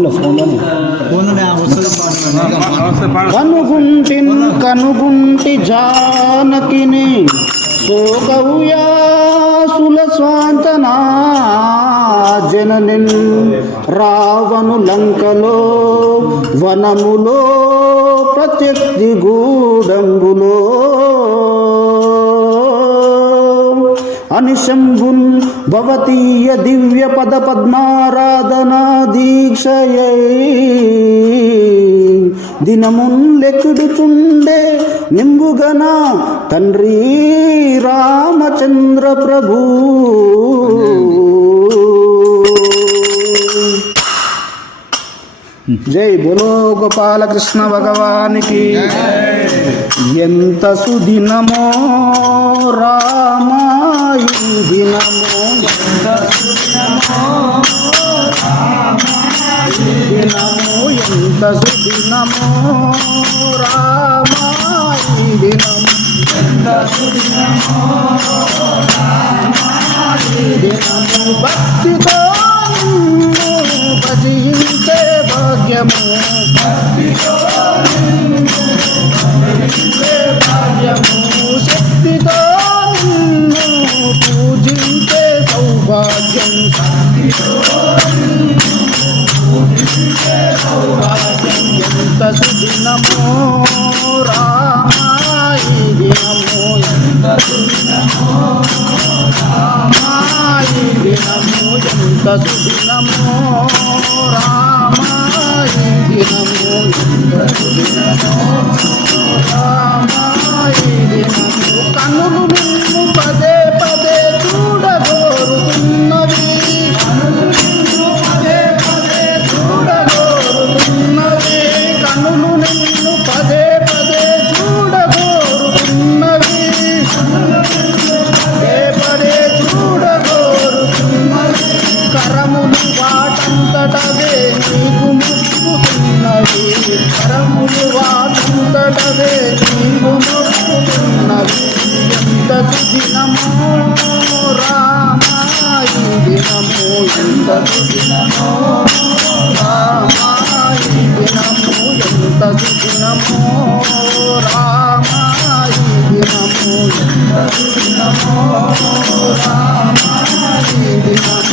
ఫోన్లో ఫోన్లోనే ఫోన్లోనే కనుగుంటిన్ కనుగుంటి జానకిని శోకవుయాసుల స్వాంతనా జననిన్ రావణు లంకలో వనములో ప్రత్యక్తి గూడంబులో. అనిశంభున్ భవతీయ దివ్య పద పద్మారాధనా దీక్షయై దినమున్ లెక్కుడుచుండే నింబుగన తండ్రి రామచంద్ర ప్రభు జై బోలో గోపాలకృష్ణ భగవానికి. ఎంత సుదినమో రామాయి దినమో ఎంత సుదినమో సుదినమో రామాయి దినము ఎంత రామాయు రామాయి దినము ఎంత సుదినమో రామాయి దినము ఎంత సుదినమో రామాయి దినము ఎంత సుదినమో రామాయి దినము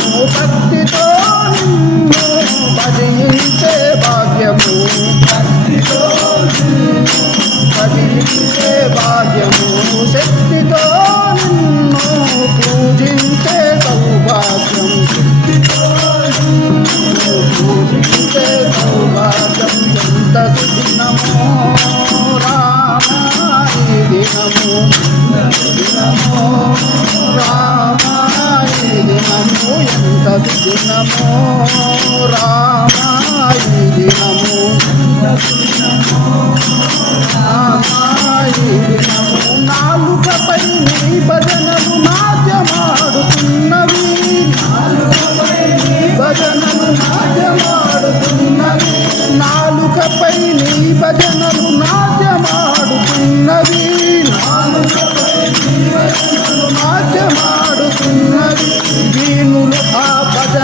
ఎంత సుదినమో రామాయి దినము రామాయి దినము నాలుకపై నీ భజనలు నాట్యమాడుతున్నవి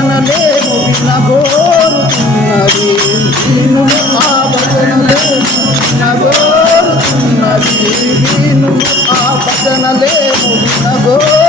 భజనలేము వినగోరుతున్నవి నేను ఆ భజనలేము వినగోరుతున్నవి నేను ఆ భజనలేము వినగోరుతున్నవి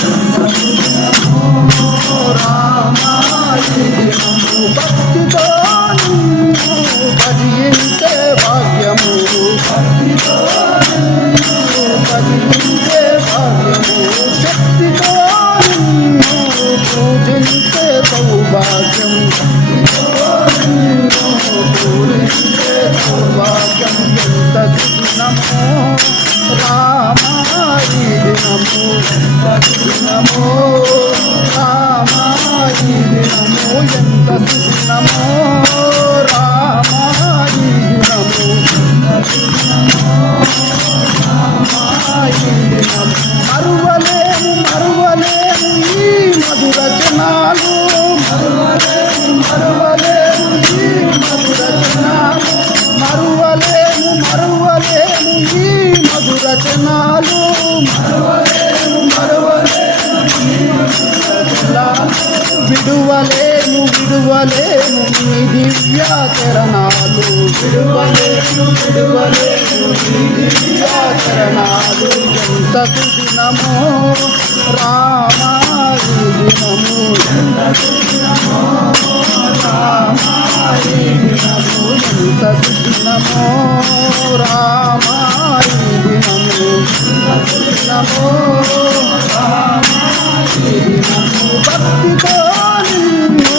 దినము ఎంత సుదినమో రామాయి దినము భక్తితో నిన్ను ఎంత దినము దినము ఎంత విడువలేము విడువలేము నీ దివ్య చరణాలు. విడువలేము విడువలేము నీ దివ్య చరణాలు. ఎంత దినము రామాయి దినము ఎంత దినము రామా ఈ దినము ఎంత సుదినమో రామా దినము భక్తితో నిన్ను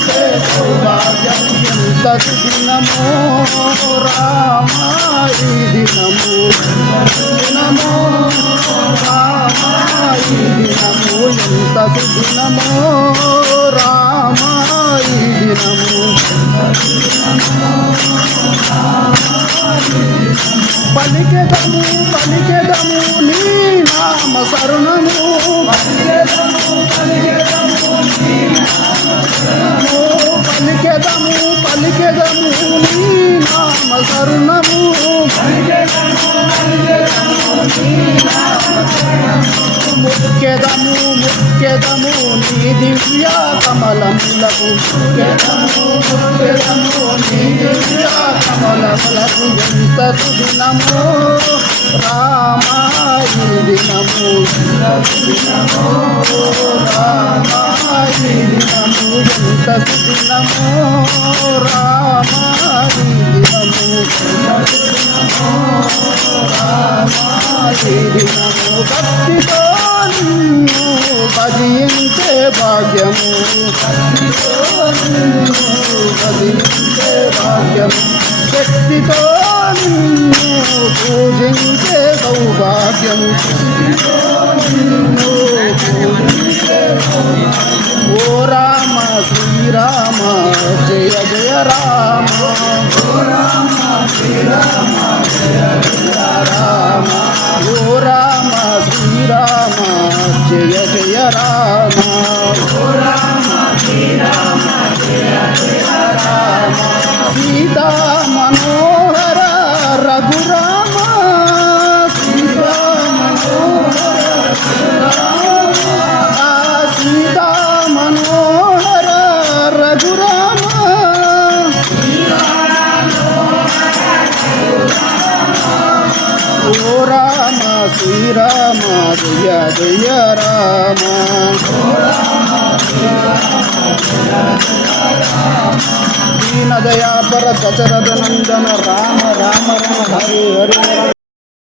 పూజించే సౌభాగ్యం ఎంత సుదినమో రామాయి ఈ దినము దినమో రామాయి ఈ దినము ఎంత సుదినమో రామా దినము పలికెదము పలికెదము నీ నామ సరుణము పలికెదము నీ నామ శరణము ముఖ్యదము ముఖ్యదము నీ దివ్య కమలములకు. ముఖ్యదము ముఖ్యదము నీ మనసులకు ఎంత సుదినము రామాయి ఈ దినము. రామాయి దినము. ఎంత సుదినము రామాయి దినము. రామాయి దినము. భక్తితో భజించే భాగ్యము. శక్తితో నిన్ను పూజించే సౌభాగ్యము ఓ రామ శ్రీరామ జయ జయ రామ. ఓ రామ శ్రీరామ జయ జయ రామ. సీతా మనో శ్రీరామ జయ జయ రామ. దీనదయాపర దశరథ నందన రామ రామ రామ హరి హరి